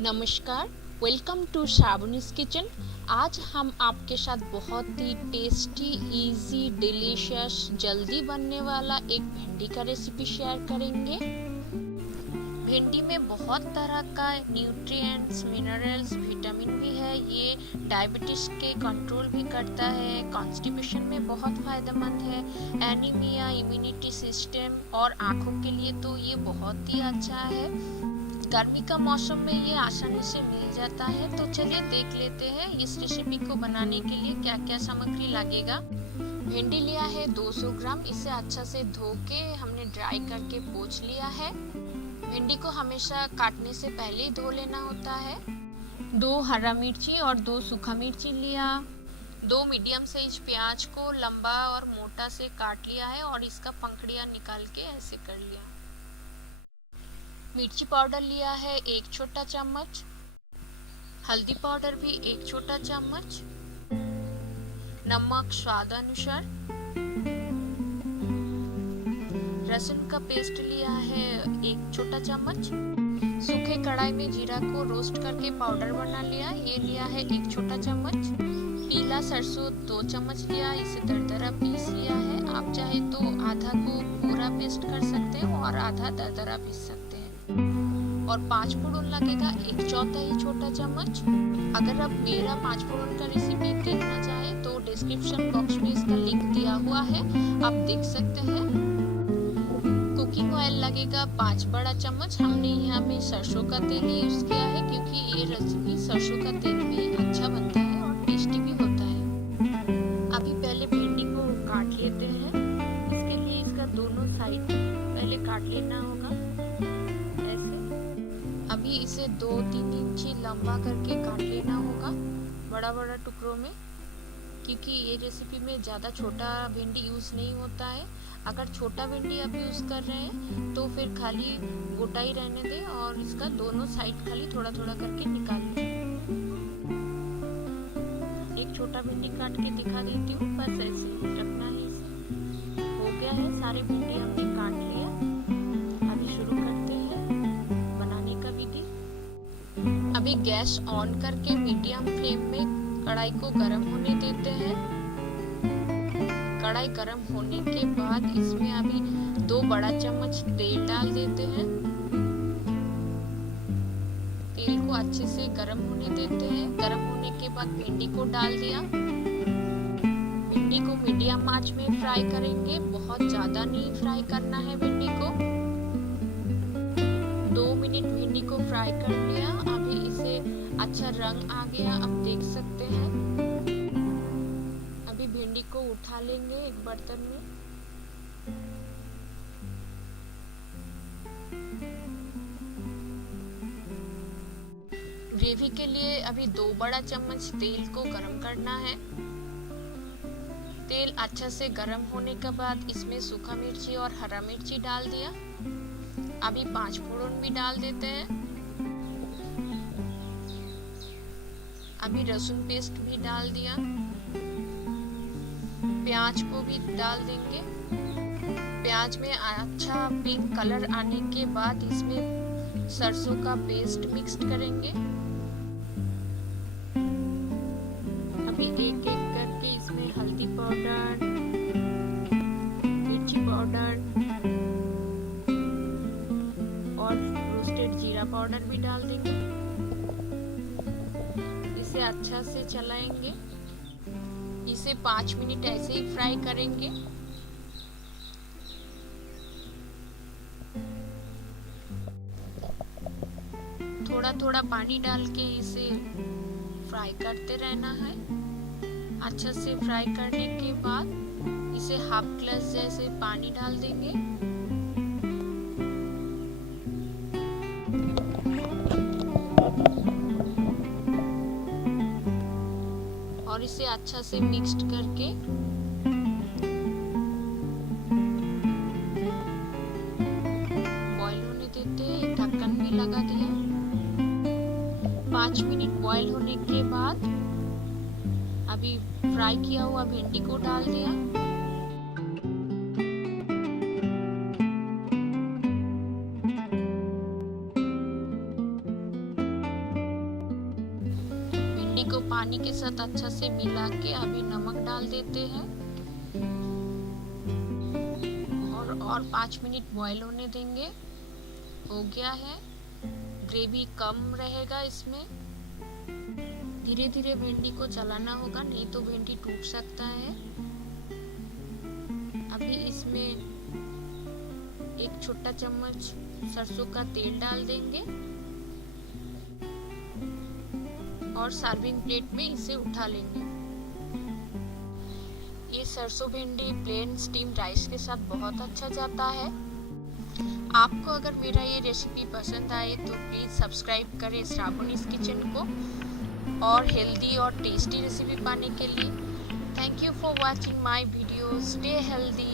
नमस्कार, welcome to श्रावणीज kitchen. आज हम आपके साथ बहुत ही टेस्टी, इजी, डिलीशियस, जल्दी बनने वाला एक भिंडी का रेसिपी शेयर करेंगे। भिंडी में बहुत तरह का न्यूट्रिएंट्स, मिनरल्स, विटामिन भी है। ये डायबिटीज के कंट्रोल भी करता है, कॉन्स्टिपेशन में बहुत फायदेमंद है, एनीमिया, इम्यूनिटी सिस्टम और आँखों के लिए तो ये बहुत ही अच्छा है। गर्मी का मौसम में ये आसानी से मिल जाता है। तो चलिए देख लेते हैं इस रेसिपी को बनाने के लिए क्या क्या सामग्री लगेगा। भिंडी लिया है 200 ग्राम। इसे अच्छा से धो के हमने ड्राई करके पोंछ लिया है। भिंडी को हमेशा काटने से पहले ही धो लेना होता है। 2 हरा मिर्ची और 2 सूखा मिर्ची लिया। 2 मीडियम साइज प्याज को लंबा और मोटा से काट लिया है और इसका पंखुड़ियाँ निकाल के ऐसे कर लिया। मिर्ची पाउडर लिया है 1 छोटा चम्मच। हल्दी पाउडर भी 1 छोटा चम्मच। नमक स्वाद अनुसार। लहसुन का पेस्ट लिया है 1 छोटा चम्मच। सूखे कढ़ाई में जीरा को रोस्ट करके पाउडर बना लिया। ये लिया है 1 छोटा चम्मच। पीला सरसों 2 चम्मच लिया। इसे दरदरा पीस लिया है। आप चाहे तो आधा को पूरा पेस्ट कर सकते हो और आधा दरदरा पीस सकते हैं। और 5 फोड़न लगेगा 1/4 छोटा चम्मच। अगर आप मेरा 5 फोड़न का रेसिपी देखना चाहें तो डिस्क्रिप्शन बॉक्स में इसका लिंक दिया हुआ है, आप देख सकते हैं। कुकिंग ऑयल लगेगा 5 बड़ा चम्मच। हमने यहाँ पे सरसों का तेल यूज किया है क्योंकि ये रेसिपी सरसों का तेल में अच्छा बनता है और टेस्टी भी होता है। अभी पहले भिंडी को काट लेते हैं। इसके लिए इसका दोनों साइड पहले काट लेना होगा। अभी इसे 2-3 इंची लंबा करके काट लेना होगा, बड़ा बड़ा टुकड़ों में, क्योंकि ये रेसिपी में ज़्यादा छोटा भिंडी यूज़ नहीं होता है। अगर छोटा भिंडी आप यूज़ कर रहे हैं तो फिर खाली गोटा ही रहने दें और इसका दोनों साइड खाली थोड़ा थोड़ा करके निकाल लें। एक छोटा भिंडी काट के दिखा देती हूँ, बस ऐसे रखना है इसे। हो गया है, सारे भिंडी हमने काट लिया। अभी शुरू करते हैं बनाने का विधि। अभी गैस ऑन करके मीडियम फ्लेम में कढ़ाई को गर्म होने देते हैं। कढ़ाई गर्म होने के बाद इसमें अभी 2 बड़ा चम्मच तेल डाल देते हैं। तेल को अच्छे से गर्म होने देते हैं। गर्म होने के बाद भिंडी को डाल दिया। भिंडी को मीडियम आंच में फ्राई करेंगे, बहुत ज्यादा नहीं फ्राई करना है भिंडी को। 2 मिनट भिंडी को फ्राई कर लिया। अभी इसे अच्छा रंग आ गया, आप देख सकते हैं। अभी भिंडी को उठा लेंगे एक बर्तन में। ग्रेवी के लिए अभी 2 बड़ा चम्मच तेल को गरम करना है। तेल अच्छा से गरम होने के बाद इसमें सूखा मिर्ची और हरा मिर्ची डाल दिया। अभी 5 फोड़न भी डाल देते हैं। अभी लहसुन पेस्ट भी डाल दिया। प्याज को भी डाल देंगे। प्याज में अच्छा पिंक कलर आने के बाद इसमें सरसों का पेस्ट मिक्स करेंगे। अभी एक एक करके इसमें हल्दी पाउडर, मिर्ची पाउडर और रोस्टेड जीरा पाउडर भी डाल देंगे। इसे अच्छा से चलाएंगे। इसे 5 मिनट ऐसे ही फ्राई करेंगे। थोड़ा थोड़ा पानी डाल के इसे फ्राई करते रहना है। अच्छा से फ्राई करने के बाद इसे हाफ ग्लास जैसे पानी डाल देंगे। और इसे अच्छा से मिक्स्ड करके बॉईल होने देते हैं। ढक्कन भी लगा दिया। 5 मिनट बॉईल होने के बाद अभी फ्राई किया हुआ भिंडी को डाल दिया। भिंडी को पानी के साथ अच्छा से मिला के अभी नमक डाल देते हैं और 5 मिनट बॉईल होने देंगे। हो गया है, ग्रेवी कम रहेगा इसमें। धीरे धीरे भिंडी को चलाना होगा, नहीं तो भिंडी टूट सकता है। अभी इसमें 1 छोटा चम्मच सरसों का तेल डाल देंगे और सर्विंग प्लेट में इसे उठा लेंगे। ये सरसों भिंडी प्लेन स्टीम राइस के साथ बहुत अच्छा जाता है। आपको अगर मेरा ये रेसिपी पसंद आए तो प्लीज़ सब्सक्राइब करें श्रावणीज किचन को और हेल्दी और टेस्टी रेसिपी पाने के लिए। Thank you for watching my video. Stay healthy.